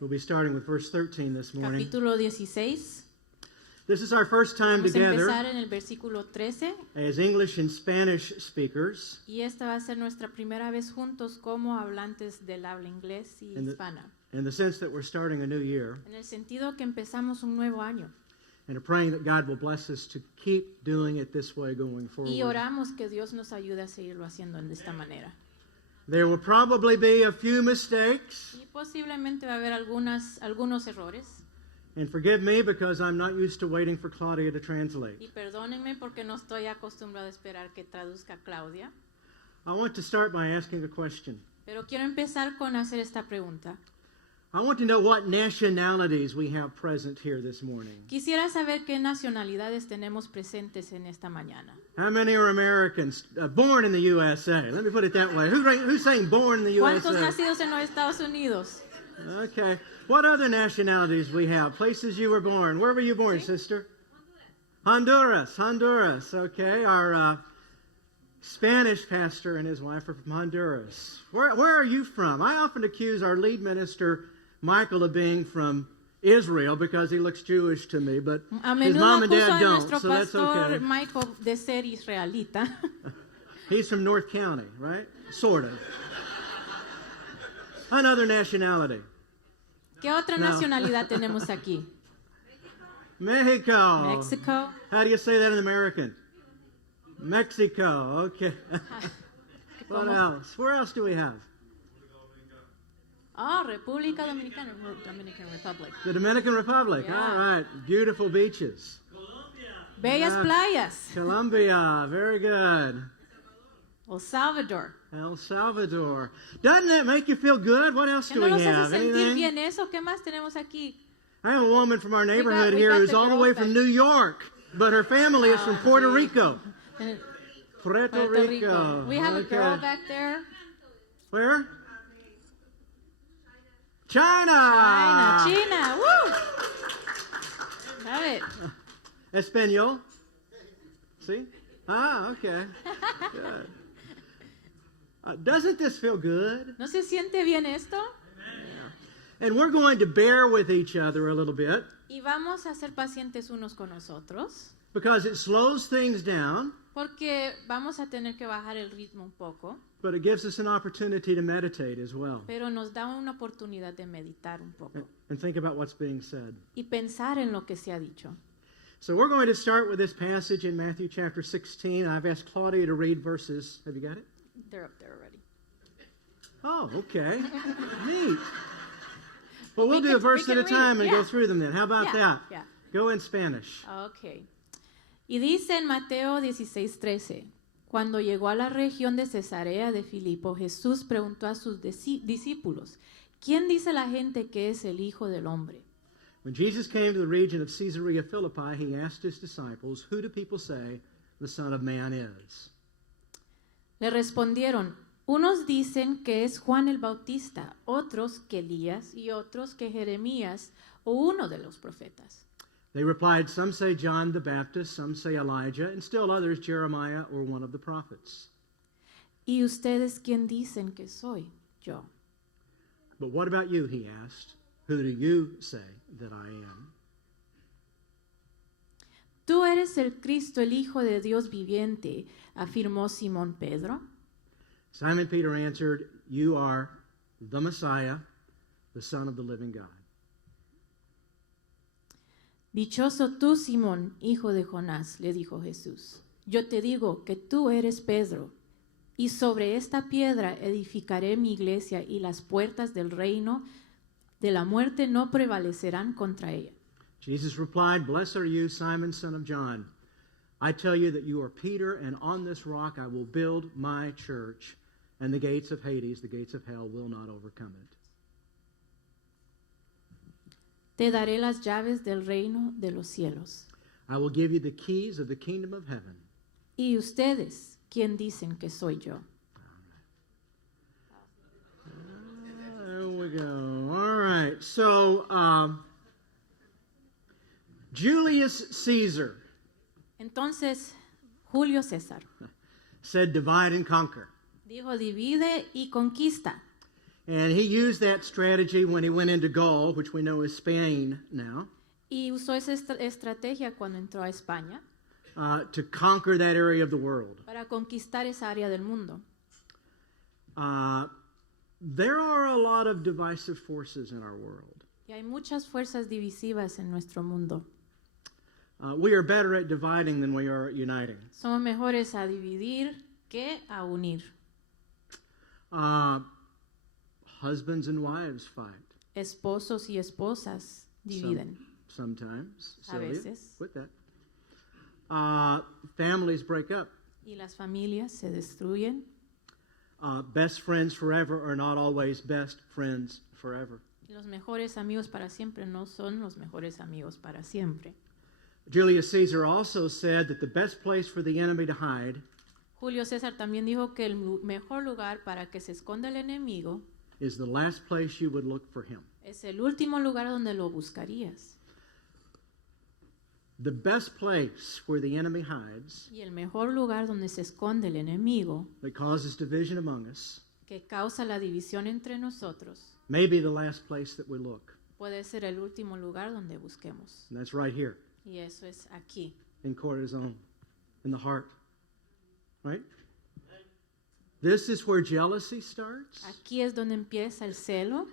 We'll be starting with verse 13 this morning. Capítulo 16. This is our first time Vamos a together empezar en el versículo 13. as English and Spanish speakers. Y esta va a ser nuestra primera vez juntos como hablantes del habla inglés y hispana. In the sense that we're starting a new year, En el sentido que empezamos un nuevo año. and are praying that God will bless us to keep doing it this way going Y forward. oramos que Dios nos ayude a seguirlo haciendo de esta manera. There will probably be a few mistakes, Y posiblemente va a haber algunos errores. and forgive me because I'm not used to waiting for Claudia to translate. Y perdónenme porque no estoy acostumbrado a esperar que traduzca Claudia. I want to start by asking a question. Pero quiero empezar con hacer esta pregunta. I want to know what nationalities we have present here this morning. Quisiera saber qué nacionalidades tenemos presentes en esta mañana. How many are Americans born in the USA? Let me put it that way. Who's saying born in the ¿Cuántos USA? nacidos en los Estados Unidos? Okay. What other nationalities we have? Places you were born. Where were you born, sister? Honduras. Okay. Our Spanish pastor and his wife are from Honduras. Where are you from? I often accuse our lead minister, Michael, of being from Israel because he looks Jewish to me, but A his mom menudo and acuso dad a don't, nuestro so that's pastor okay. Michael de ser israelita. He's from North County, right? Sort of. Another nationality. ¿Qué otra No. nacionalidad tenemos aquí? Mexico. Mexico. How do you say that in American? Mexico. Okay. What else? Where else do we have? República Dominicana. Dominican Republic. The Dominican Republic. Yeah. All right. Beautiful beaches. Bellas playas. Colombia. Very good. El Salvador. El Salvador. Doesn't that make you feel good? What else ¿Qué do no we nos hace have? sentir Anything? bien eso? ¿Qué más tenemos aquí? I have a woman from our neighborhood we here got who's the all the girls way from back. New York, but her family is from Puerto Rico. En Puerto Puerto Rico. Rico. We have a Okay. girl back there. Where? China. China. Woo! Love it. Espanol. See? Okay. Good. Doesn't this feel good? ¿No se siente bien esto? And we're going to bear with each other a little bit Y vamos a ser pacientes unos con nosotros, because it slows things down, porque vamos a tener que bajar el ritmo un poco, but it gives us an opportunity to meditate as well pero nos da una oportunidad de meditar un poco and think about what's being said. y pensar en lo que se ha dicho. So we're going to start with this passage in Matthew chapter 16. I've asked Claudia to read verses. Have you got it? They're up there already. Oh, okay. Neat. Well, we'll We do a can- verse we at a can time read, and yeah. go through them then. How about that? Yeah. Go in Spanish. Ok. Y dice en Mateo 16:13, cuando llegó a la región de Cesarea de Filipo, Jesús preguntó a sus discípulos, ¿quién dice la gente que es el Hijo del Hombre? When Jesus came to the region of Caesarea Philippi, he asked his disciples, "Who do people say the Son of Man is?" Le respondieron, unos dicen que es Juan el Bautista, otros que Elías y otros que Jeremías o uno de los profetas. They replied, "Some say John the Baptist, some say Elijah, and still others Jeremiah or one of the prophets." ¿Y ustedes quién dicen que soy? Yo. "But what about you?" he asked. "Who do you say that I am?" Tú eres el Cristo, el Hijo de Dios viviente, afirmó Simón Pedro. Simon Peter answered, "You are the Messiah, the Son of the living God." Dichoso tú, Simón, hijo de Jonás, le dijo Jesús. Yo te digo que tú eres Pedro, y sobre esta piedra edificaré mi iglesia, y las puertas del reino de la muerte no prevalecerán contra ella. Jesus replied, "Blessed are you, Simon, son of John. I tell you that you are Peter, and on this rock I will build my church, and the gates of Hades, the gates of hell, will not overcome it." Te daré las llaves del reino de los cielos. I will give you the keys of the kingdom of heaven. ¿Y ustedes quién dicen que soy yo? There we go. All right. So, Julius Caesar Entonces, Julio César said, "Divide and conquer." dijo, divide y conquista. And he used that strategy when he went into Gaul, which we know is Spain now, Y usó esa estrategia cuando entró a España to conquer that area of the world. para conquistar esa área del mundo. There are a lot of divisive forces in our world. Y hay muchas fuerzas divisivas en nuestro mundo. We are better at dividing than we are at uniting. Somos mejores a dividir que a unir. Husbands and wives fight. Esposos y esposas dividen. Sometimes. A Sylvia, veces. quit that. Families break up. Y las familias se destruyen. Best friends forever are not always best friends forever. Los mejores amigos para siempre no son los mejores amigos para siempre. Julius Caesar also said that the best place for the enemy to hide Julio César también dijo que el mejor lugar para que se esconda el enemigo is the last place you would look for him. es el último lugar donde lo buscarías. The best place where the enemy hides Y el mejor lugar donde se esconde el enemigo, that causes division among us que causa la división entre nosotros, may be the last place that we look. puede ser el último lugar donde busquemos. And that's right here Y eso es aquí, in Corazon, in the heart. Right? This is where jealousy starts. aquí es donde empieza el celo,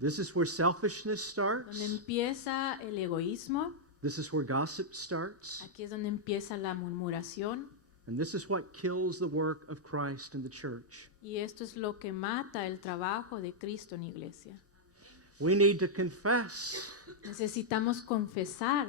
This is where selfishness starts. donde empieza el egoísmo, This is where gossip starts. aquí es donde empieza la murmuración, And this is what kills the work of Christ in the church. y esto es lo que mata el trabajo de Cristo en iglesia. We need to confess Necesitamos confesar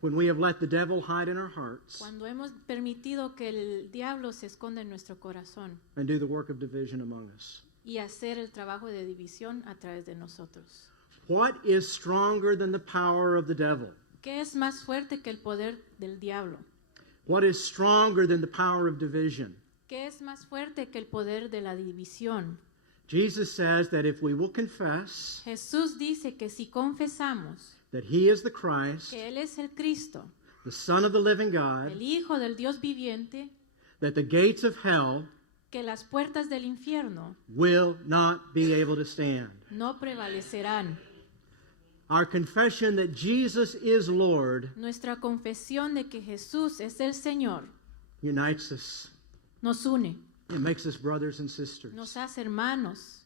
when we have let the devil hide in our hearts cuando hemos permitido que el diablo se esconda en nuestro corazón and do the work of division among us. y hacer el trabajo de división a través de nosotros. What is stronger than the power of the devil? ¿Qué es más fuerte que el poder del diablo? What is stronger than the power of division? ¿Qué es más fuerte que el poder de la división? Jesus says that if we will confess Jesús dice que si confesamos that he is the Christ, que Él es el Cristo, the Son of the living God, el Hijo del Dios viviente, that the gates of hell que las puertas del infierno will not be able to stand. no prevalecerán. Our confession that Jesus is Lord Nuestra confesión de que Jesús es el Señor unites us. nos une, It makes us brothers and sisters. nos hace hermanos.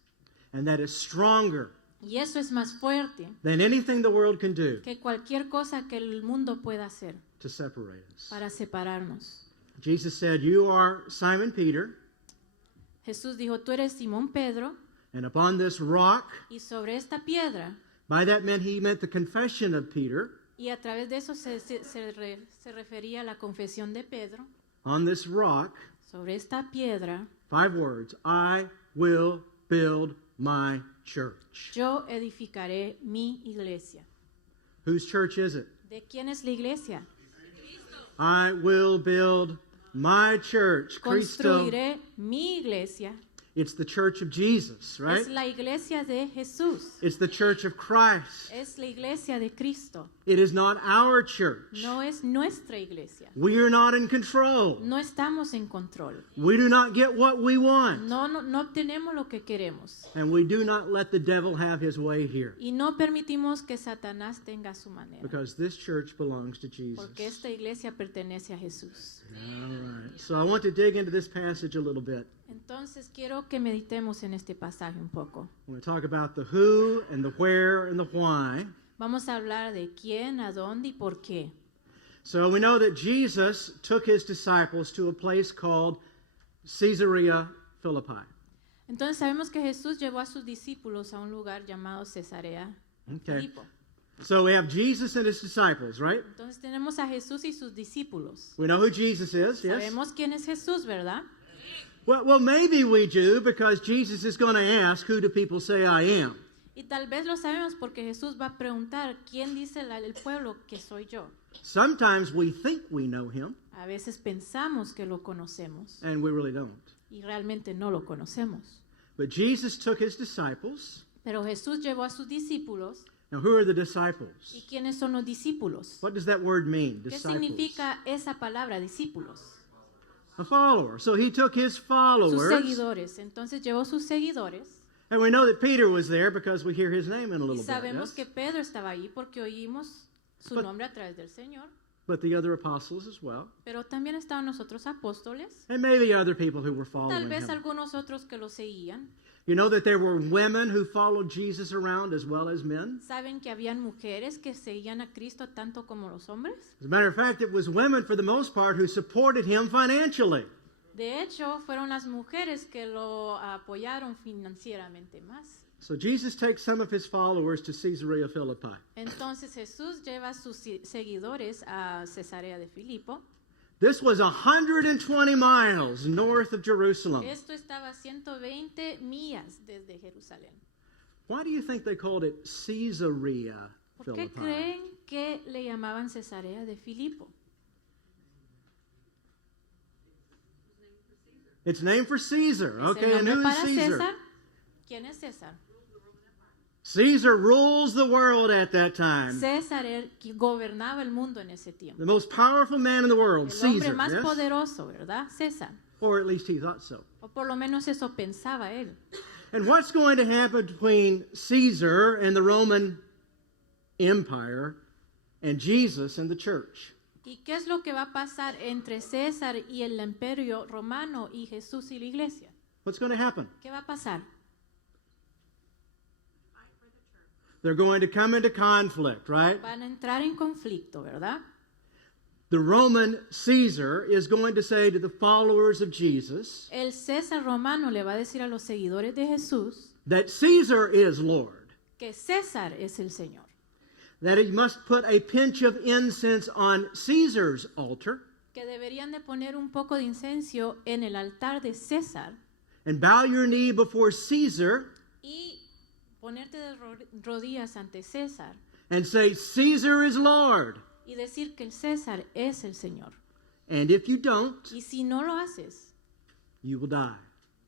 And that is stronger Y eso es más fuerte than anything the world can do que cualquier cosa que el mundo pueda hacer to separate us. para separarnos. Jesus said, "You are Simon Peter, Jesús dijo, tú eres Simón Pedro, and upon this rock," y sobre esta piedra, by that he meant the confession of Peter, y a través de eso se refería a la confesión de Pedro, on this rock, sobre esta piedra, 5 words, "I will build my church." yo edificaré mi iglesia. Whose church is it? ¿De quién es la iglesia? I will build my church. Cristo. Construiré mi iglesia. It's the church of Jesus, right? Es la iglesia de Jesús. It's the church of Christ. Es la iglesia de Cristo. It is not our church. No es nuestra iglesia. We are not in control. No estamos en control. We do not get what we want. No obtenemos lo que queremos. And we do not let the devil have his way here. Y no permitimos que Satanás tenga su manera. Because this church belongs to Jesus. Porque esta iglesia pertenece a Jesús. All right. So I want to dig into this passage a little bit. Entonces quiero que meditemos en este pasaje un poco. I want to talk about the who and the where and the why. Vamos a hablar de quién, a dónde y por qué. So we know that Jesus took his disciples to a place called Caesarea Philippi. Entonces sabemos que Jesús llevó a sus discípulos a un lugar llamado Cesarea Okay. Filipo. So we have Jesus and his disciples, right? Entonces tenemos a Jesús y sus discípulos. We know who Jesus is, yes? Sabemos quién es Jesús, ¿verdad? Well, maybe we do because Jesus is going to ask, who do people say I am? Y tal vez lo sabemos porque Jesús va a preguntar, ¿quién dice el pueblo que soy yo? Sometimes we think we know him, A veces pensamos que lo conocemos and we really don't. y realmente no lo conocemos. But Jesus took his disciples. Pero Jesús llevó a sus discípulos. Now, who are the disciples? ¿Y quiénes son los discípulos? What does that word mean, ¿Qué disciples? significa esa palabra, discípulos? A follower. So he took his Sus followers seguidores. Entonces llevó sus seguidores And we know that Peter was there because we hear his name in a Y little bit. sabemos Yes? que Pedro estaba ahí porque oímos su But- nombre a través del Señor. But the other apostles as well. Pero también estaban los otros apóstoles. And maybe other people who were Tal following vez him. algunos otros que lo seguían. You know that there were women who followed Jesus around as well as men? ¿Saben que habían mujeres que seguían a Cristo tanto como los hombres? As a matter of fact, it was women for the most part who supported him financially. De hecho, fueron las mujeres que lo apoyaron financieramente más. So Jesus takes some of his followers to Caesarea Philippi. Entonces Jesús lleva a sus seguidores a Cesarea de Filipo. This was 120 miles north of Jerusalem. Esto estaba a 120 millas desde Jerusalén. Why do you think they called it Caesarea ¿Por qué Philippi? creen que le llamaban Cesarea de Filipo? It's named for Caesar. ¿Es Okay, el and nombre who is para Caesar? César? ¿Quién es César? Caesar rules the world at that time. César que gobernaba el mundo en ese tiempo. The most powerful man in the world, El hombre Caesar. más Yes? poderoso, ¿verdad? César. Or at least he thought so. O por lo menos eso pensaba él. And what's going to happen between Caesar and the Roman Empire and Jesus and the church? ¿Y qué es lo que va a pasar entre César y el imperio romano y Jesús y la iglesia? What's going to happen? ¿Qué va a pasar? They're going to come into conflict, right? Van a entrar en conflicto, ¿verdad? The Roman Caesar is going to say to the followers of Jesus El César romano le va a decir a los seguidores de Jesús that Caesar is Lord, que César es el Señor, that he must put a pinch of incense on Caesar's altar que deberían de poner un poco de incienso en el altar de César and bow your knee before Caesar y ponerte de rodillas ante César and say, Caesar is Lord. y decir que el César es el Señor. And if you don't, Y si no lo haces, you will die.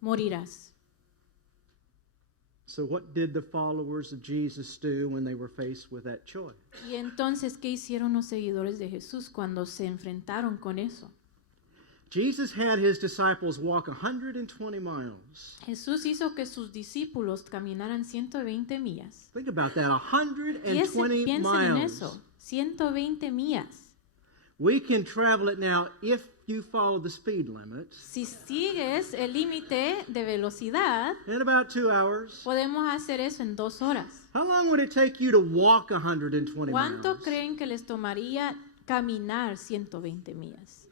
morirás. So what did the followers of Jesus do when they were faced with that choice? Y entonces, ¿qué hicieron los seguidores de Jesús cuando se enfrentaron con eso? Jesus had his disciples walk 120 miles. Jesús hizo que sus discípulos caminaran 120 millas. Think about that, Piensen 120 en miles. eso, 120 millas. We can travel it now if you follow the speed limit Si sigues el límite de velocidad, in about 2 hours. podemos hacer eso en 2 horas. How long would it take you to walk 120 ¿Cuánto miles? creen que les tomaría caminar 120 millas?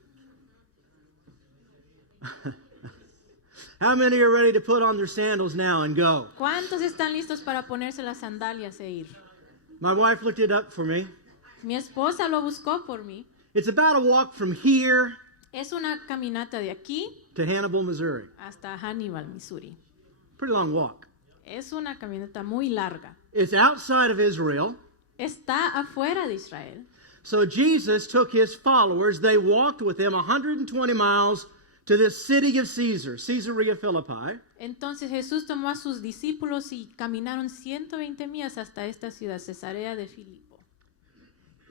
How many are ready to put on their sandals now and go? ¿Cuántos están listos para ponerse las sandalias e ir? My wife looked it up for me. Mi esposa lo buscó por mí. It's about a walk from here Es una caminata de aquí to Hannibal, Missouri. hasta Hannibal, Missouri. Pretty long walk. Es una caminata muy larga. It's outside of Israel. Está afuera de Israel. So Jesus took his followers. They walked with him 120 miles to this city of Caesar, Caesarea Philippi. Entonces Jesús tomó a sus discípulos y caminaron 120 millas hasta esta ciudad, Cesarea de Filipo.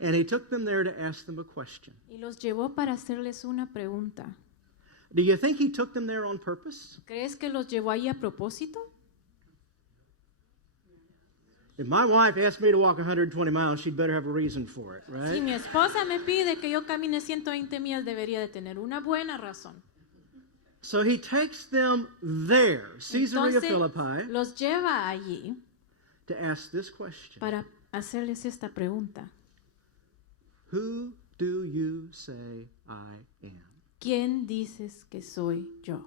And he took them there to ask them a question. Y los llevó para hacerles una pregunta. Do you think he took them there on purpose? ¿Crees que los llevó ahí a propósito? If my wife asked me to walk 120 miles, she'd better have a reason for it, Si right? mi esposa me pide que yo camine 120 millas, debería de tener una buena razón. So he takes them there, Caesarea Entonces Philippi, los lleva allí to ask this question. para hacerles esta pregunta. Who do you say I am? ¿Quién dices que soy yo?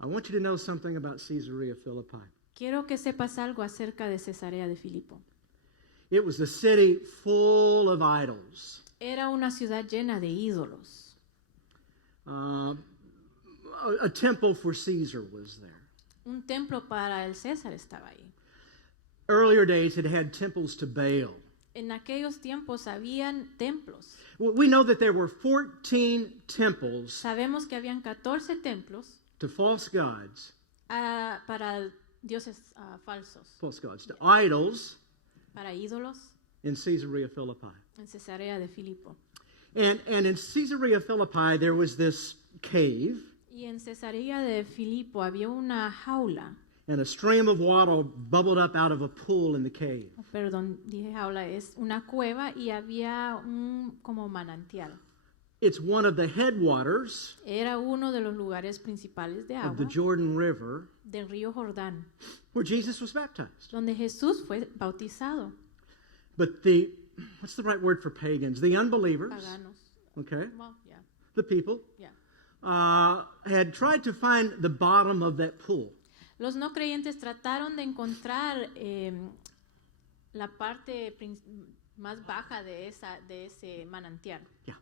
I want you to know something about Caesarea Philippi. Quiero que sepas algo acerca de Cesarea de Filipo. It was a city full of idols. Era una ciudad llena de ídolos. A temple for Caesar was there. Un templo para el César estaba ahí. Earlier days it had temples to Baal. En aquellos tiempos habían templos. We know that there were 14 temples Sabemos que habían 14 templos to false gods, para dioses falsos, to idols para ídolos in Caesarea Philippi. en Cesarea de Filipo. And in Caesarea Philippi there was this cave, Y en Cesarea de Filipo había una jaula And a stream of water bubbled up out of a pool in the cave. Perdón, dije jaula, es una cueva y había un como manantial. It's one of the headwaters Era uno de los lugares principales de of the agua Jordan River del río Jordán, where Jesus was baptized. donde Jesús fue bautizado. But what's the right word for pagans? The unbelievers, Paganos. okay, Well, yeah, the people, yeah. had tried to find the bottom of that pool. Los no creyentes trataron de encontrar la parte más baja de ese manantial. Yeah.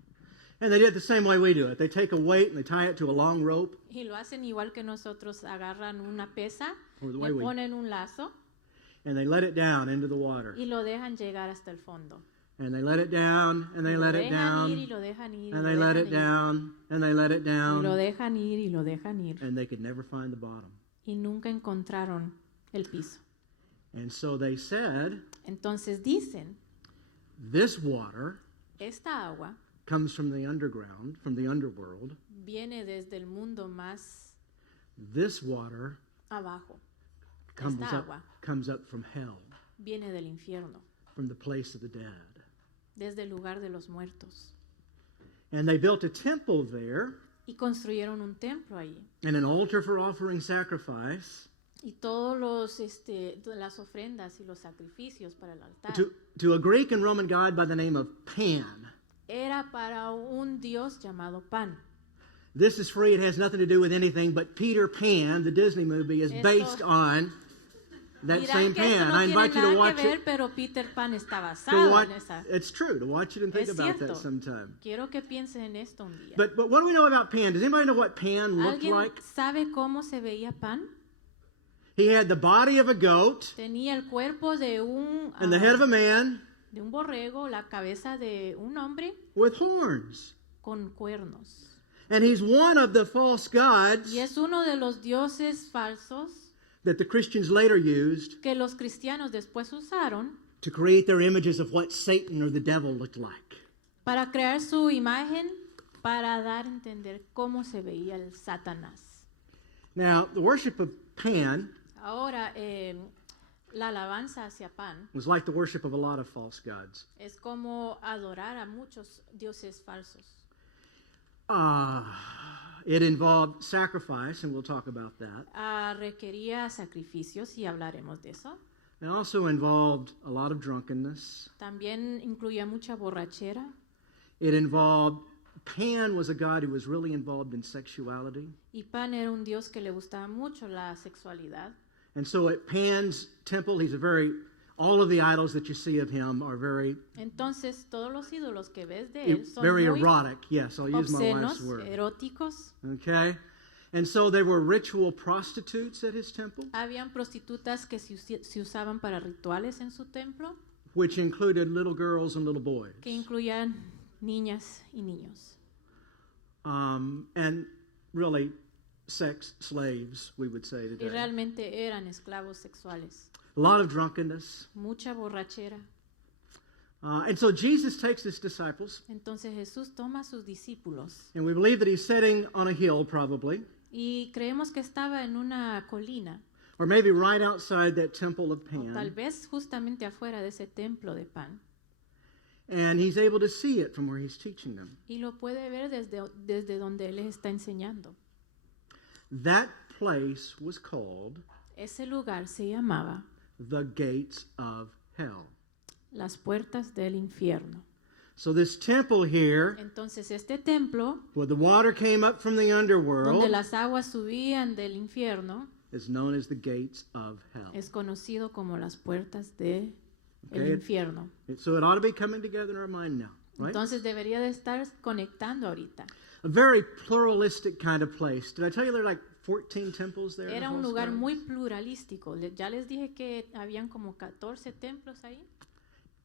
And they did it the same way we do it. They take a weight and they tie it to a long rope. Y lo hacen igual que nosotros, agarran una pesa, Or the le way we- ponen un lazo And they let it down into the water. y lo dejan llegar hasta el fondo. And they let it down, and they Y lo let it dejan ir y down, lo dejan ir, y and lo they let dejan it ir, down, and they let it y lo down, dejan ir y lo dejan ir. and they could never find the bottom. Y nunca encontraron el piso. And so they said, Entonces dicen, this water esta agua comes from the underground, from the underworld. viene desde el mundo más This water abajo. comes Esta up, agua comes up from hell, viene del infierno, from the place of the dead. desde el lugar de los muertos. And they built a temple there Y construyeron un templo allí. and an altar for offering sacrifice Y todas las ofrendas y los sacrificios para el altar to a Greek and Roman god by the name of Pan. era para un dios llamado Pan. This is free. It has nothing to do with anything, but Peter Pan, the Disney movie, is Esto- based on that Dirán same que esto Pan. no I tiene invite you to nada watch que ver, it. pero Peter Pan está To basado watch, en esa. it's true. To watch it and think Es about cierto. that sometime. Quiero que piensen en esto un día. But what do we know about Pan? Does anybody know what Pan looked ¿Alguien like? sabe cómo se veía Pan? He had the body of a goat Tenía el cuerpo de and the head of a man de un borrego, la cabeza de un hombre with horns. con cuernos. And he's one of the false gods Y es uno de los dioses falsos that the Christians later used que los cristianos después usaron to create their images of what Satan or the devil looked like. para crear su imagen, para dar a entender cómo se veía el Satanás. Now, the worship of Pan Ahora, la alabanza hacia Pan was like the worship of a lot of false gods. es como adorar a muchos dioses falsos. It involved sacrifice, and we'll talk about that. Requería sacrificios y hablaremos de eso. It also involved a lot of drunkenness. También incluía mucha borrachera. It involved, Pan was a god who was really involved in sexuality. Y Pan era un dios que le gustaba mucho la sexualidad. And so at Pan's temple, all of the idols that you see of him are very, Entonces, todos los ídolos que ves de él son very muy erotic. Yes, I'll use my obscenos, wife's word. eróticos. Okay? And so there were ritual prostitutes at his temple, Habían prostitutas que se usaban para rituales en su templo, which included little girls and little boys. que incluían niñas y niños. And really, sex slaves, we would say Y today. realmente eran esclavos sexuales. A lot of drunkenness. Mucha borrachera. And so Jesus takes his disciples, Entonces Jesús toma a sus discípulos and we believe that he's sitting on a hill probably, y creemos que estaba en una colina or maybe right outside that temple of o tal Pan. vez justamente afuera de ese templo de Pan. And he's able to see it from where he's teaching them. Y lo puede ver desde donde Él les está enseñando. That place was called Ese lugar se llamaba the gates of hell. las puertas del infierno. So this temple here, Entonces este templo, where the water came up from the donde underworld, las aguas subían del infierno, is known as the gates of hell. es conocido como las puertas del Okay. infierno. So it ought to be coming together in our mind now, right? Entonces debería de estar conectando ahorita. A very pluralistic kind of place. Did I tell you there are like 14 temples there? Era in un the whole lugar sky? muy pluralístico. Ya les dije que habían como 14 templos ahí.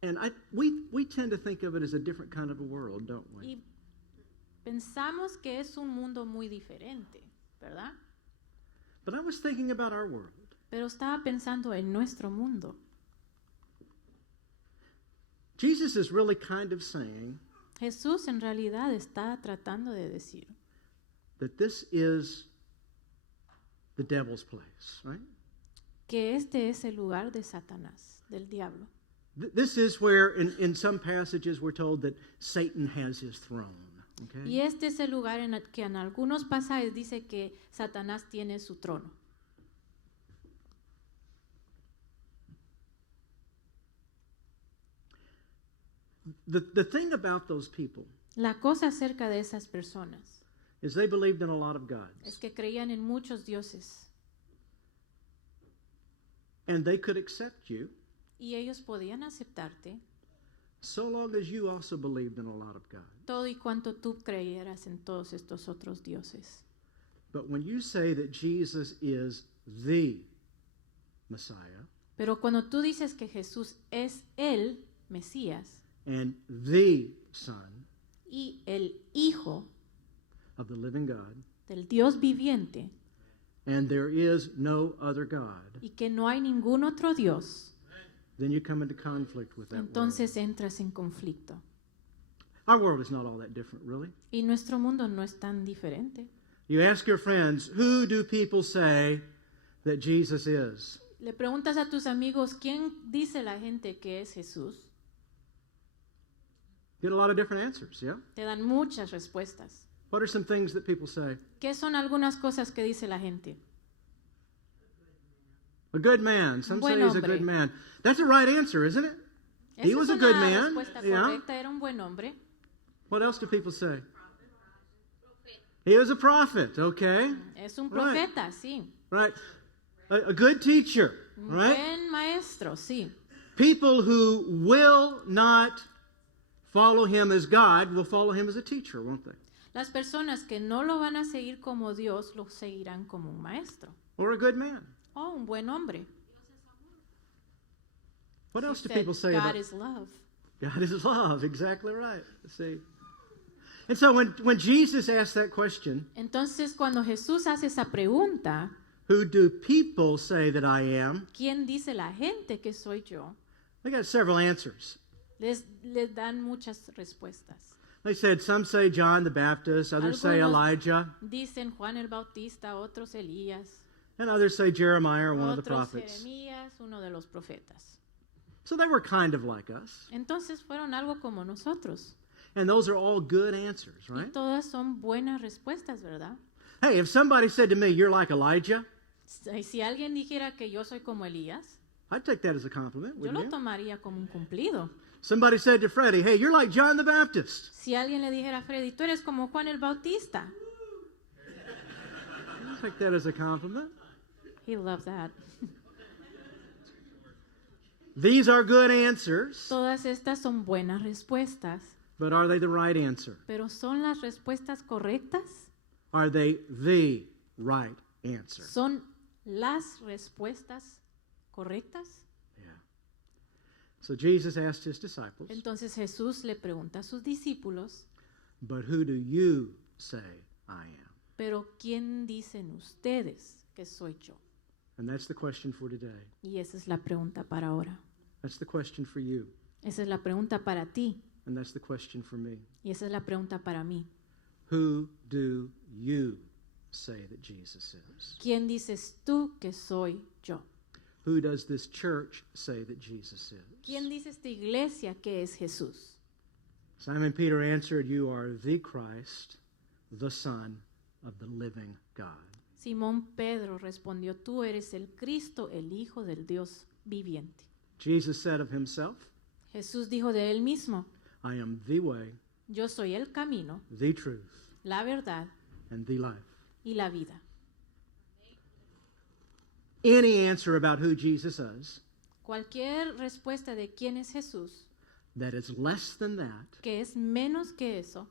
And we tend to think of it as a different kind of a world, don't we? Y pensamos que es un mundo muy diferente, ¿verdad? But I was thinking about our world. Pero estaba pensando en nuestro mundo. Jesus is really kind of saying Jesús en realidad está tratando de decir that this is the devil's place, right? que este es el lugar de Satanás, del diablo. This is where, in some passages, we're told that Satan has his throne. Okay? Y este es el lugar en el que en algunos pasajes dice que Satanás tiene su trono. The thing about those people La cosa acerca de esas personas is they believed in a lot of gods. es que creían en muchos dioses And they could accept you y ellos podían aceptarte so long as you also believed in a lot of gods. todo y cuanto tú creyeras en todos estos otros dioses. But when you say that Jesus is the Messiah Pero cuando tú dices que Jesús es el Mesías and the Son y el Hijo of the living God, del Dios viviente and there is no other God, y que no hay ningún otro Dios, then you come into conflict with that entonces entras en conflicto. world. Our world is not all that different, really. Y nuestro mundo no es tan diferente. You ask your friends, who do people say that Jesus is? Le preguntas a tus amigos, ¿quién dice la gente que es Jesús? Get a lot of different answers, yeah? Te dan muchas respuestas. What are some things that people say? ¿Qué son algunas cosas que dice la gente? A good man. Some say Buen he's a hombre. good man. That's the right answer, isn't it? He Esa was es a good una man, respuesta yeah. correcta, era un buen hombre. What else do people say? He was a prophet, okay? Es un Right. profeta, sí. Right. A good teacher, Un right? buen maestro, sí. People who will not follow him as God will follow him as a teacher, won't they? Las personas que no lo van a seguir como Dios, lo seguirán como un maestro. Or a good man. Oh, un buen hombre. What He else do said, people say God about is love. God is love? Exactly right. See. And so when Jesus asked that question, Entonces, cuando Jesús hace esa pregunta, who do people say that I am? ¿quién dice la gente que soy yo? They got several answers. Les dan muchas respuestas. They said some say John the Baptist, others say Algunos Elijah, dicen Juan el Bautista, otros Elías, and others say Jeremiah or one of the otros prophets. Jeremías, uno de los profetas. So they were kind of like us. Entonces fueron algo como nosotros. And those are all good answers, Y right? todas son buenas respuestas, ¿verdad? Hey, if somebody said to me, you're like Elijah, Si alguien dijera que yo soy como Elías, I'd take that as a compliment, yo wouldn't lo you? tomaría como un cumplido. Somebody said to Freddie, hey, you're like John the Baptist. Si alguien le dijera a Freddy, tú eres como Juan el Bautista, I'd take that as a compliment. he loves that. These are good answers, Todas estas son buenas respuestas, but are they the right answer? pero ¿son las respuestas correctas? Are they the right answer? ¿Son las respuestas correctas? Yeah. So Jesus asked his disciples, Entonces Jesús le pregunta a sus discípulos, but who do you say I am? pero ¿quién dicen ustedes que soy yo? And that's the question for today. Y esa es la pregunta para ahora. That's the question for you. Esa es la pregunta para ti And that's the question for me. y esa es la pregunta para mí. Who do you say that Jesus is? ¿Quién dices tú que soy yo? Who does this church say that Jesus is? ¿Quién dice esta iglesia que es Jesús? Simon Peter answered, you are the Christ, the Son of the living God. Simón Pedro respondió, tú eres el Cristo, el Hijo del Dios viviente. Jesus said of himself, Jesús dijo de él mismo, I am the way, yo soy el camino, the truth, la verdad and the life. y la vida. Any answer about who Jesus is Cualquier respuesta de quién es Jesús, that is less than that que es menos que eso,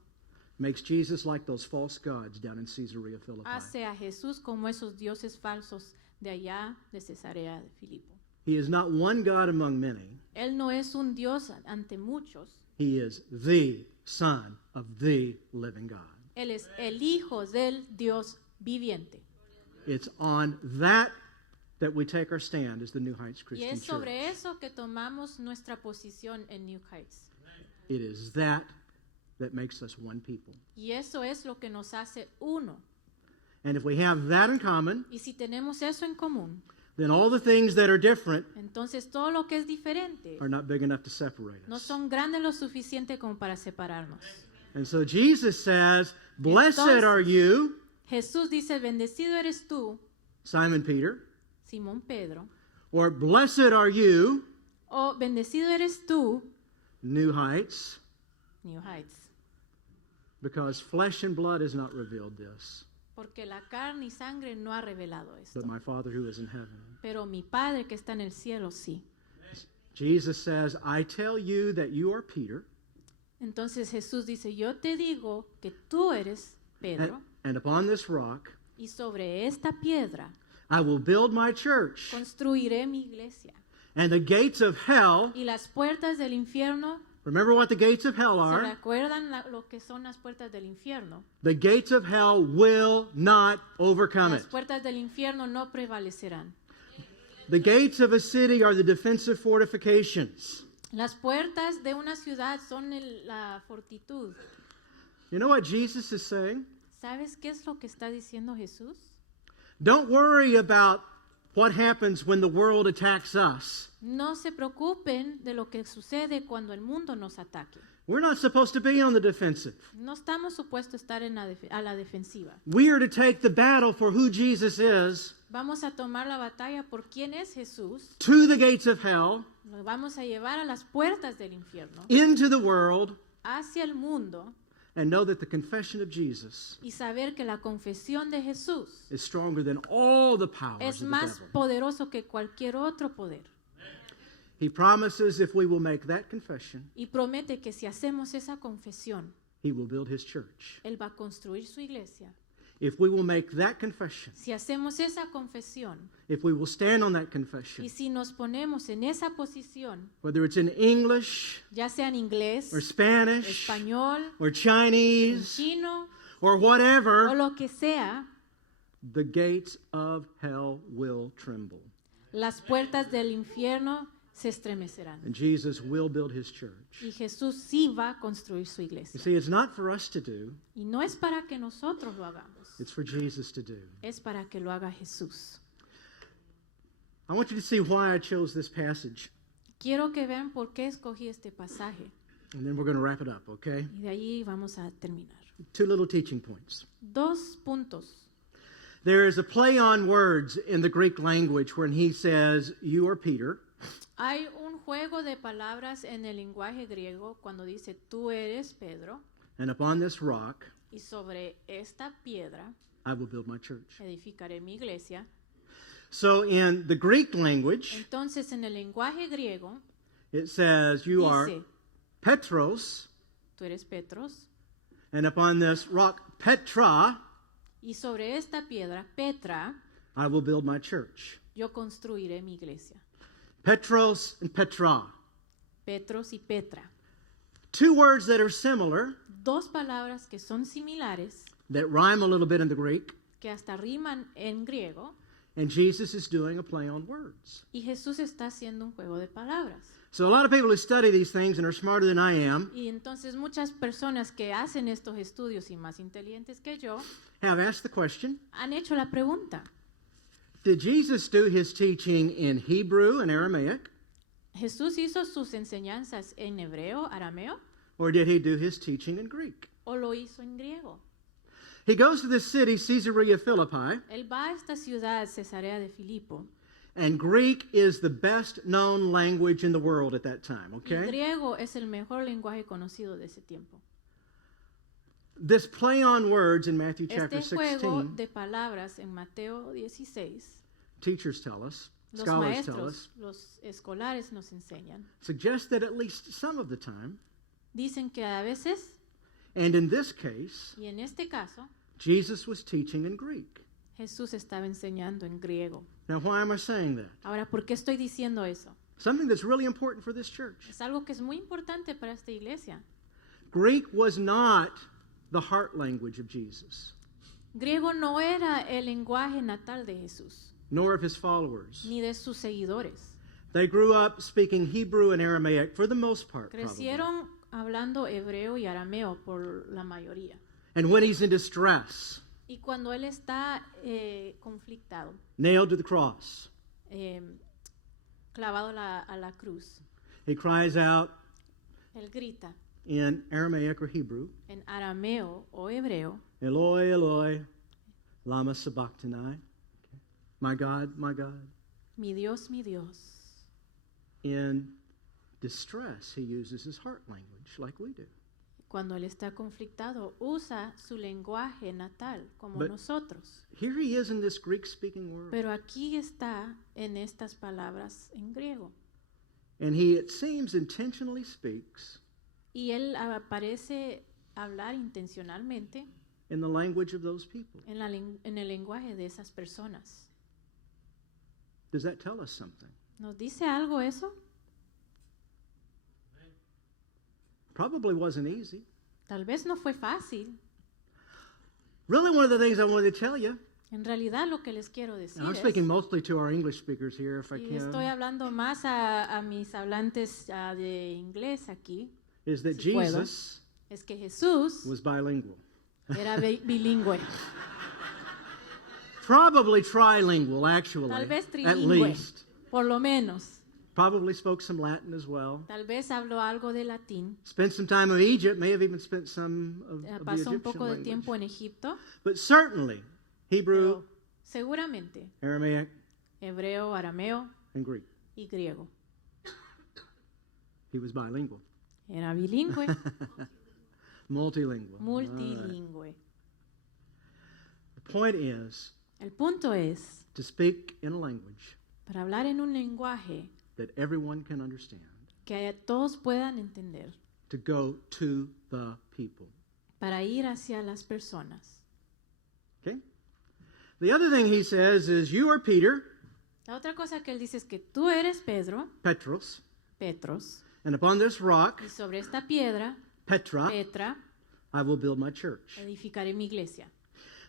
makes Jesus like those false gods down in Caesarea Philippi. hace a Jesús como esos dioses falsos de allá de Cesarea de Filipo. He is not one God among many. Él no es un Dios ante muchos, He is the Son of the living God. Él es el Hijo del Dios viviente. It's on that we take our stand as the New Heights Y Christian es Church. sobre eso que tomamos nuestra posición en New Heights. It is that makes us one people. Y eso es lo que nos hace uno. And if we have that in common, Y si tenemos eso en común, then all the things that are different entonces todo lo que es diferente are not big enough to separate no us. son grandes lo suficiente como para separarnos. And so Jesus says, "Blessed are you, Jesús dice, bendecido eres tú, Simon Peter," Simón Pedro, or "Blessed are you, o bendecido eres tú, New Heights, New Heights, because flesh and blood has not revealed this, porque la carne y sangre no ha revelado esto, but my Father who is in heaven." pero mi Padre que está en el cielo sí. Jesus says, "I tell you that you are Peter, Entonces Jesús dice, yo te digo que tú eres Pedro, and upon this rock y sobre esta piedra I will build my church, construiré mi iglesia. and the gates of hell," Y las puertas del infierno, remember what the gates of hell ¿se are? recuerdan lo que son las puertas del infierno? The gates of hell will not overcome Las it. puertas del infierno no prevalecerán. The gates of a city are the defensive fortifications. Las puertas de una ciudad son la fortitud. You know what Jesus is saying? ¿Sabes qué es lo que está diciendo Jesús? Don't worry about what happens when the world attacks us. No se preocupen de lo que sucede cuando el mundo nos ataque. We're not supposed to be on the defensive. No estamos supuestos a estar a la defensiva. We are to take the battle for who Jesus is Vamos a tomar la batalla por quién es Jesús. to the gates of hell, Lo vamos a llevar a las puertas del infierno, into the world, hacia el mundo, and know that the confession of Jesus y saber que la confesión de Jesús is stronger than all the powers es of the más devil. poderoso que cualquier otro poder. He promises if we will make that confession, Y promete que si hacemos esa confesión, he will build his church. Él va a construir su iglesia. If we will make that confession, Si hacemos esa confesión if we will stand on that y confession, si nos ponemos en esa posición, whether it's in English ya sea en inglés, or Spanish español, or en Chinese chino or o whatever, lo que sea, the gates of hell will tremble. las puertas del infierno se estremecerán. And Jesus will build his church. Y Jesús sí va a construir su You iglesia. see, it's not for us to do, Y no es para que nosotros lo hagamos, it's for Jesus to do. es para que lo haga Jesús. I want you to see why I chose this passage, Quiero que vean por qué escogí este pasaje. and then we're going to wrap it up, okay? Y de ahí vamos a terminar. Two little teaching points. 2 puntos. There is a play on words in the Greek language when he says, "You are Peter," Hay un juego de palabras en el lenguaje griego cuando dice tú eres Pedro and upon this rock y sobre esta piedra I will build my church. edificaré mi iglesia. So in the Greek language, Entonces en el lenguaje griego it says, "You are dice Petros, tú eres Petros and upon this rock, Petra, y sobre esta piedra Petra I will build my church." yo construiré mi iglesia. Petros and Petra. Petros y Petra. Two words that are similar, 2 palabras que son similares, that rhyme a little bit in the Greek, que hasta riman en griego, and Jesus is doing a play on words. y Jesús está haciendo un juego de palabras. So a lot of people who study these things and are smarter than I am Y entonces muchas personas que hacen estos estudios y más inteligentes que yo have asked the question, han hecho la pregunta, did Jesus do his teaching in Hebrew and Aramaic, ¿Jesús hizo sus enseñanzas en hebreo, arameo, or did he do his teaching in Greek? o lo hizo en griego? He goes to this city, Caesarea Philippi, Él va a esta ciudad, Cesarea de Filipo, and Greek is the best known language in the world at that time, y okay? griego es el mejor lenguaje conocido de ese tiempo. This play on words in Matthew chapter Este juego 16, de palabras en Mateo 16, teachers tell us, los scholars tell us, maestros, los escolares nos enseñan, suggests that at least some of the time, dicen que a veces, and in this case, y en este caso, Jesus was teaching in Greek. Jesús estaba enseñando en griego. Now, why am I saying that? Ahora, ¿por qué estoy diciendo eso? Something that's really important for this church. Es algo que es muy importante para esta iglesia. Greek was not the heart language of Jesus, Griego no era el lenguaje natal de Jesús, nor of his followers. ni de sus seguidores. They grew up speaking Hebrew and Aramaic for the most part, probably. Crecieron hablando hebreo y arameo por la mayoría. And when he's in distress, Y cuando él está conflictado, nailed to the cross, clavado a la cruz. He cries out Él grita in Aramaic or Hebrew, en arameo o hebreo, Eloi, Eloi, lama sabachthani. My God, my God. mi Dios, mi Dios. In distress, he uses his heart language like we do. Cuando él está conflictado, usa su lenguaje natal como But- nosotros. Here he is in this Greek-speaking world. Pero aquí está en estas palabras en griego. And he, it seems, intentionally speaks Y él parece hablar intencionalmente in the language of those people. en el lenguaje de esas personas. Does that tell us something? ¿Nos dice algo eso? Probably wasn't easy. Tal vez no fue fácil. Really, one of the things I wanted to tell you, En realidad lo que les quiero decir and I'm es, speaking mostly to our English speakers here, if I y estoy can, hablando más a mis hablantes de inglés aquí, is that si puedo. Jesus es que Jesús was bilingual. era bilingüe, Probably trilingual, actually, tal vez at trilingüe, least. por lo menos. Probably spoke some Latin as well. Tal vez habló algo de latín, Spent some time in Egypt, may have even spent some of the pasó un Egyptian poco de language. tiempo en Egipto, But certainly, Hebrew, pero seguramente Aramaic, hebreo, arameo and Greek. y griego. He was bilingual. Era bilingüe, Multilingual. All right. multilingüe. The point is El punto es, to speak in a language para hablar en un lenguaje that everyone can understand, que todos puedan entender, to go to the people. para ir hacia las personas. Okay? The other thing he says is, you are Peter, La otra cosa que él dice es que tú eres Pedro, Petros, Petros, and upon this rock, y sobre esta piedra, Petra, Petra, I will build my church. edificaré mi iglesia.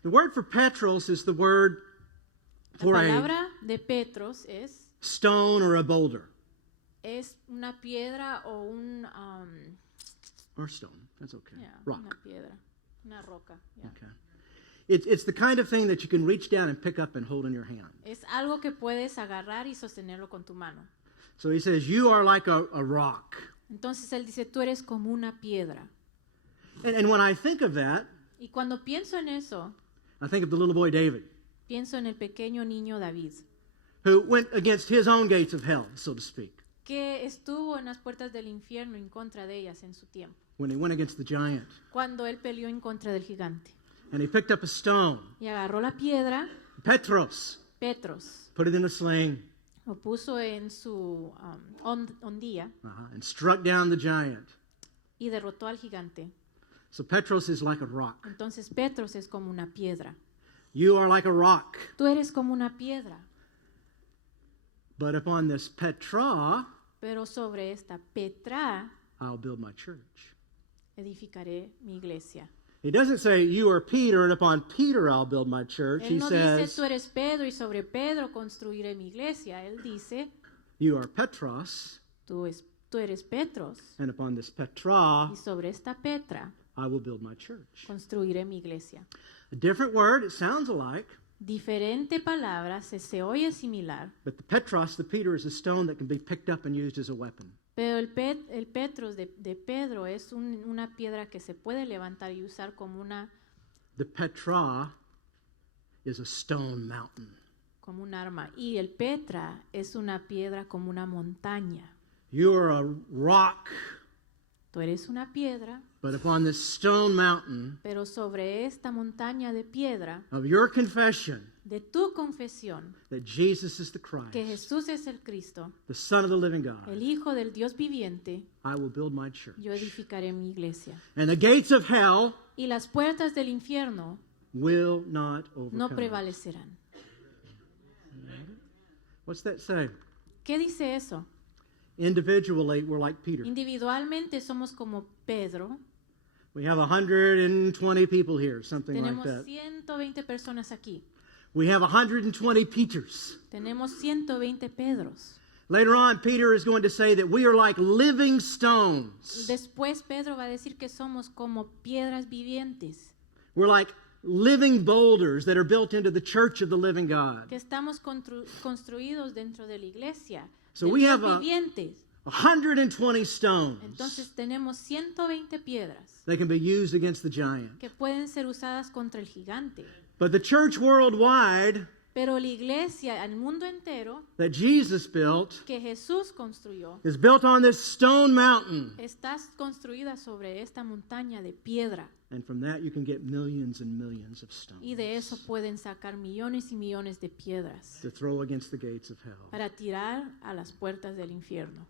The word for Petros is the word La for a palabra de Petros stone or a boulder. es una piedra o un Or stone. That's okay. yeah, Rock. una piedra, una roca. Yeah. Okay. It's the kind of thing that you can reach down and pick up and hold in your hand. Es algo que puedes agarrar y sostenerlo con tu mano. So he says, you are like a rock. Entonces él dice, tú eres como una piedra. And when I think of that, Y cuando pienso en eso, I think of the little boy David, pienso en el pequeño niño David, who went against his own gates of hell, so to speak, que estuvo en las puertas del infierno en contra de ellas en su tiempo, when he went against the giant. cuando él peleó en contra del gigante. And he picked up a stone, Y agarró la piedra, Petros, Petros, put it in a sling, lo puso en su ondilla and struck down the giant. y derrotó al gigante. So Petros is like a rock. Entonces Petros es como una piedra. You are like a rock. Tú eres como una piedra, But upon this Petra, pero sobre esta Petra I'll build my church. edificaré mi iglesia. He doesn't say, you are Peter, and upon Peter I'll build my church. Él He no dice, says, tú eres Pedro y sobre Pedro construiré mi iglesia. Él dice, you are Petros, tú eres Petros and upon this Petra y sobre esta Petra I will build my church. construiré mi iglesia. A different word, it sounds alike, Diferente palabra, se oye similar, but the Petros, the Peter, is a stone that can be picked up and used as a weapon. pero el Petros de Pedro es una piedra que se puede levantar y usar como The Petra is a stone mountain. como un arma. Y el Petra es una piedra como una montaña. You are a rock, Tú eres una piedra, but upon this stone mountain pero sobre esta montaña de piedra of your confession de tu confesión that Jesus is the que Christ, Jesús es el Cristo, the Son of the living God, el Hijo del Dios viviente, I will build my church. yo edificaré mi iglesia. And the gates of hell Y las puertas del infierno will not no overcome it. prevalecerán. What's that say? ¿Qué dice eso? Individually, we're like Peter. Individualmente somos como Pedro. We have 120 people here, something like Tenemos that. 120 personas aquí. We have 120 Peters. Tenemos 120 Pedros. Later on, Peter is going to say that we are like living stones. Después Pedro va a decir que somos como piedras vivientes. We're like living boulders that are built into the church of the living God. que estamos construidos dentro de la iglesia, So del we Dios have a- viviente. 120 stones Entonces tenemos 120 piedras that can be used against the giant. que pueden ser usadas contra el gigante. But the church worldwide Pero la iglesia, al mundo entero, that Jesus built que Jesús construyó, is built on this stone mountain. está construida sobre esta montaña de piedra. And from that you can get millions and millions of stones Y de eso pueden sacar millones y millones de piedras to throw against the gates of hell. para tirar a las puertas del infierno.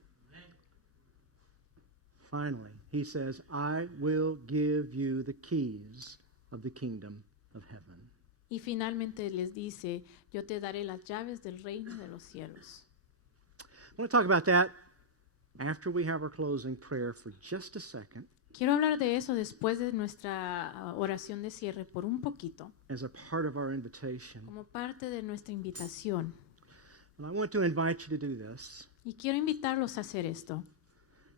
Finally, he says, I will give you the keys of the kingdom of heaven. Y finalmente les dice, yo te daré las llaves del reino de los cielos. I want to talk about that after we have our closing prayer for just a second Quiero hablar de eso después de nuestra oración de cierre por un poquito, as a part of our invitation. como parte de nuestra invitación. And I want to invite you to do this. Y quiero invitarlos a hacer esto.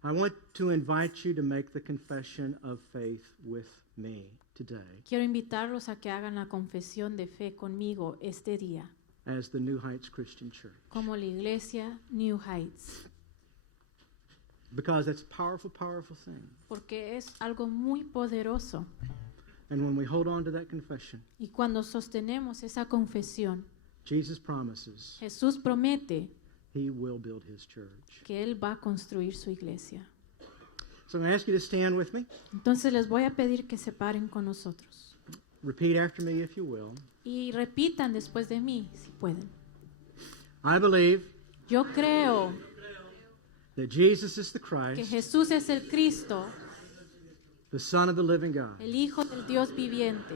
I want to invite you to make the confession of faith with me today Quiero invitarlos a que hagan la confesión de fe conmigo este día, as the New Heights Christian Church. como la iglesia New Heights, Because that's a powerful, powerful thing. porque es algo muy poderoso. And when we hold on to that confession, Y cuando sostenemos esa confesión, Jesus promises Jesús promete he will build his church. que Él va a construir su iglesia. So I'm going to ask you to stand with me. Entonces les voy a pedir que se paren con nosotros. Repeat after me if you will. Y repitan después de mí, si pueden. I believe Yo creo that Jesus is the que Christ, Jesús es el Cristo, the Son of the living God. el Hijo del Dios viviente.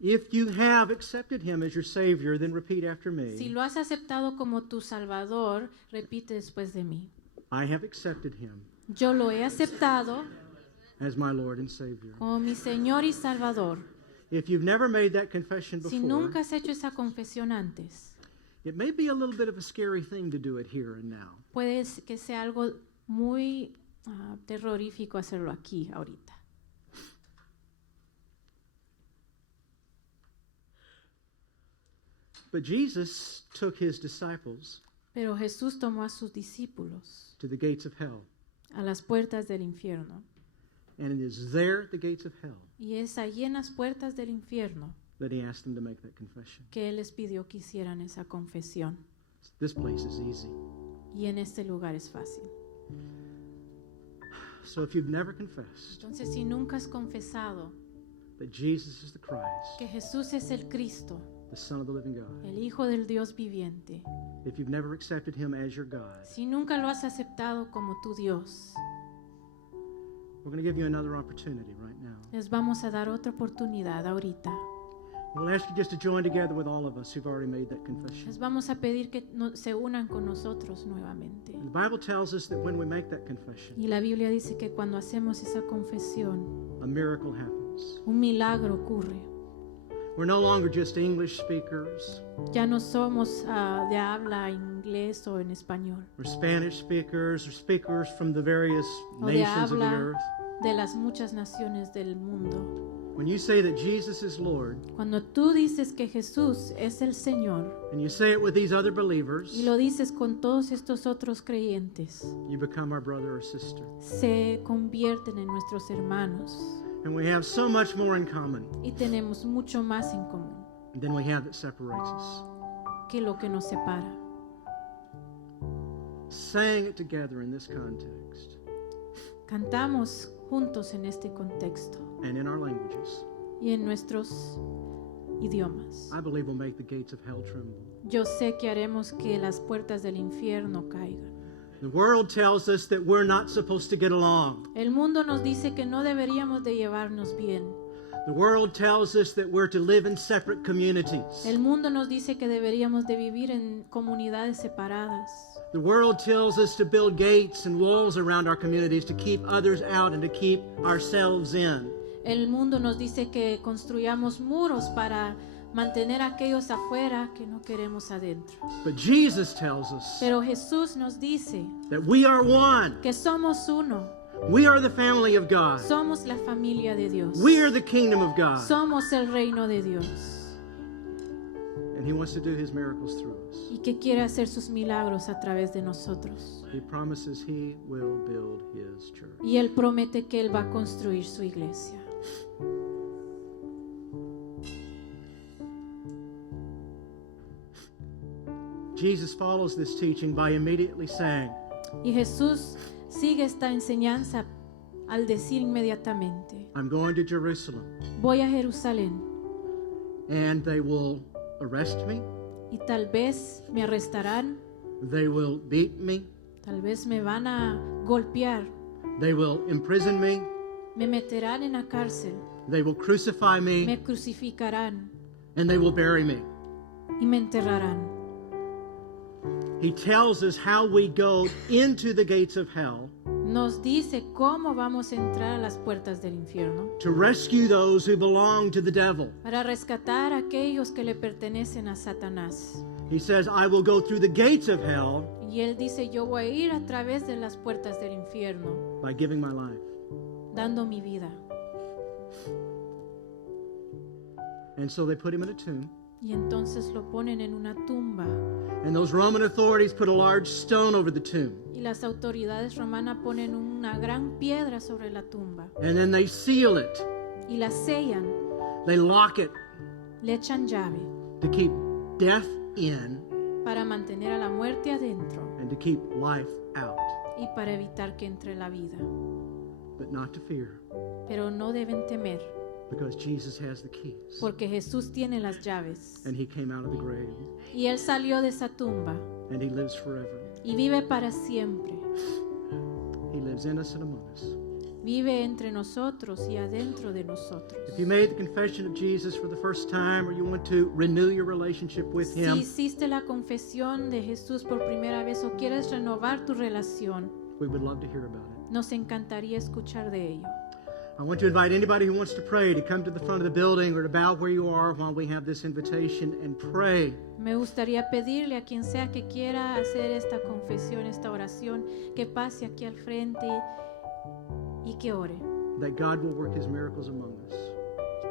If you have accepted him as your Savior, then repeat after Si me. lo has aceptado como tu Salvador, repite después de mí. I have accepted him Yo lo he aceptado as my Lord and Savior. como mi Señor y Salvador. If you've never made that confession Si before, nunca has hecho esa confesión antes, it may be a little bit of a scary thing to do it here and now. puede que sea algo muy terrorífico hacerlo aquí, ahorita. But Jesus took his disciples Pero Jesús tomó a sus discípulos to the gates of hell. a las puertas del infierno. And it is there at the gates of hell Y es allí en las puertas del infierno that he asked them to make that confession. que Él les pidió que hicieran esa confesión. This place is easy. Y en este lugar es fácil. So if you've never confessed Entonces, si nunca has confesado that Jesus is the Christ, que Jesús es el Cristo, the Son of the living God, el Hijo del Dios viviente, if you've never accepted him as your God, si nunca lo has aceptado como tu Dios, we're going to give you another opportunity right now. les vamos a dar otra oportunidad ahorita. We'll ask you just to join together with all of us who've already made that confession. Les vamos a pedir que se unan con nosotros nuevamente. The Bible tells us that when we make that confession, Y la Biblia dice que cuando hacemos esa confesión, a miracle happens. un milagro ocurre. We're no longer just English speakers Ya no somos de habla inglés o en español, or Spanish speakers or speakers from the various o de nations of the habla earth. de las muchas naciones del mundo. When you say that Jesus is Lord Cuando tú dices que Jesús es el Señor and you say it with these other believers, y lo dices con todos estos otros creyentes, you become our brother or sister. se convierten en nuestros hermanos And we have so much more in common y tenemos mucho más en común than we have that separates us. que lo que nos separa. Saying it together in this context Cantamos juntos en este contexto and in our languages, y en nuestros idiomas. I believe will make the gates of hell tremble. Yo sé que haremos que las puertas del infierno caigan. The world tells us that we're not supposed to get along. El mundo nos dice que no deberíamos de llevarnos bien. The world tells us that we're to live in separate communities. El mundo nos dice que deberíamos de vivir en comunidades separadas. The world tells us to build gates and walls around our communities to keep others out and to keep ourselves in. El mundo nos dice que construyamos muros para mantener a aquellos afuera que no queremos adentro. But Jesus tells us Pero Jesús nos dice that we are one. que somos uno. We are the family of God. Somos la familia de Dios. We are the kingdom of God. Somos el reino de Dios. And He wants to do His miracles through us. Y que quiere hacer sus milagros a través de nosotros. He promises He will build His church. Y Él promete que Él va a construir su iglesia. Jesus follows this teaching by immediately saying, Y Jesús sigue esta enseñanza al decir inmediatamente, I'm going to Jerusalem, voy a Jerusalén and they will arrest me, y tal vez me arrestarán, they will beat me, tal vez me van a golpear, they will imprison me, me meterán en la cárcel, they will crucify me, me crucificarán and they will bury me. y me enterrarán. He tells us how we go into the gates of hell Nos dice cómo vamos a entrar a las puertas del infierno to rescue those who belong to the devil. para rescatar a aquellos que le pertenecen a Satanás. He says, I will go through the gates of hell Y Él dice, yo voy a ir a través de las puertas del infierno, by giving my life. dando mi vida. And so they put him in a tomb. Y entonces lo ponen en una tumba. And those Roman authorities put a large stone over the tomb. Y las autoridades romanas ponen una gran piedra sobre la tumba. And then they seal it. Y la sellan, They lock it le echan llave to keep death in para mantener a la muerte adentro and to keep life out. y para evitar que entre la vida. But not to fear, Pero no deben temer, because Jesus has the keys. porque Jesús tiene las llaves. And He came out of the grave. Y Él salió de esa tumba And He lives forever. y vive para siempre. He lives in us and among us. Vive entre nosotros y adentro de nosotros. If you made the confession of Jesus for the first time, or you want to renew your relationship with Si Him, hiciste la confesión de Jesús por primera vez o quieres renovar tu relación, we would love to hear about it. nos encantaría escuchar de ello. I want to invite anybody who wants to pray to come to the front of the building or to bow where you are while we have this invitation and pray. Me gustaría pedirle a quien sea que quiera hacer esta confesión, esta oración, que pase aquí al frente y que ore. That God will work His miracles among us.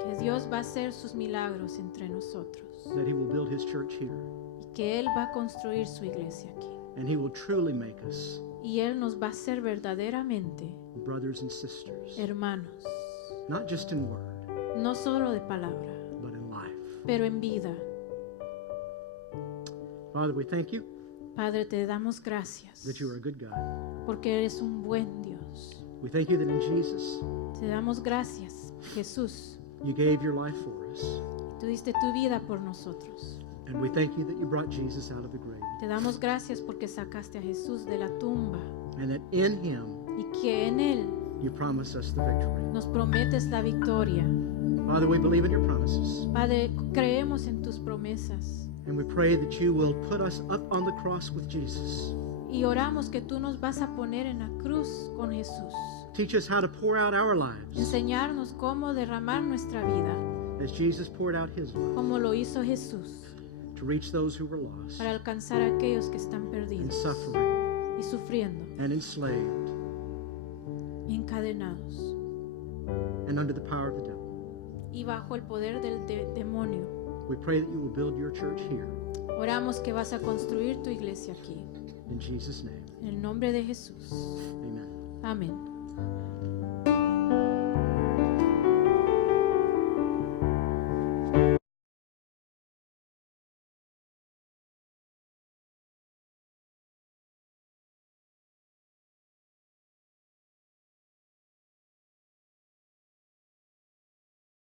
Que Dios va a hacer sus milagros entre nosotros. That He will build His church here. Y que Él va a construir su iglesia aquí. And He will truly make us Y Él nos va a hacer verdaderamente brothers and sisters. hermanos. Not just in word, No solo de palabra, but in life. pero en vida. Father, we thank you Padre, te damos gracias that you are a good God. porque eres un buen Dios. We thank you that in Jesus, Te damos gracias, Jesús. you gave your life for us. Tú diste tu vida por nosotros. And we thank you that you brought Jesus out of the grave. Te damos gracias porque sacaste a Jesús de la tumba And that in Him, y que en Él you promise us the victory. nos prometes la victoria. Father, we believe in your promises. Padre, creemos en tus promesas And we pray that you will put us up on the cross with Jesus. y oramos que tú nos vas a poner en la cruz con Jesús. Teach us how to pour out our lives Enseñarnos cómo derramar nuestra vida, as Jesus poured out His life como lo hizo Jesús, to reach those who were lost para alcanzar a aquellos que están and perdidos suffering y sufriendo and enslaved y encadenados and under the power of the devil. y bajo el poder del demonio. We pray that you will build your church here. Oramos que vas a construir tu iglesia aquí. In Jesus' name, En el nombre de Jesús. amen. Amén.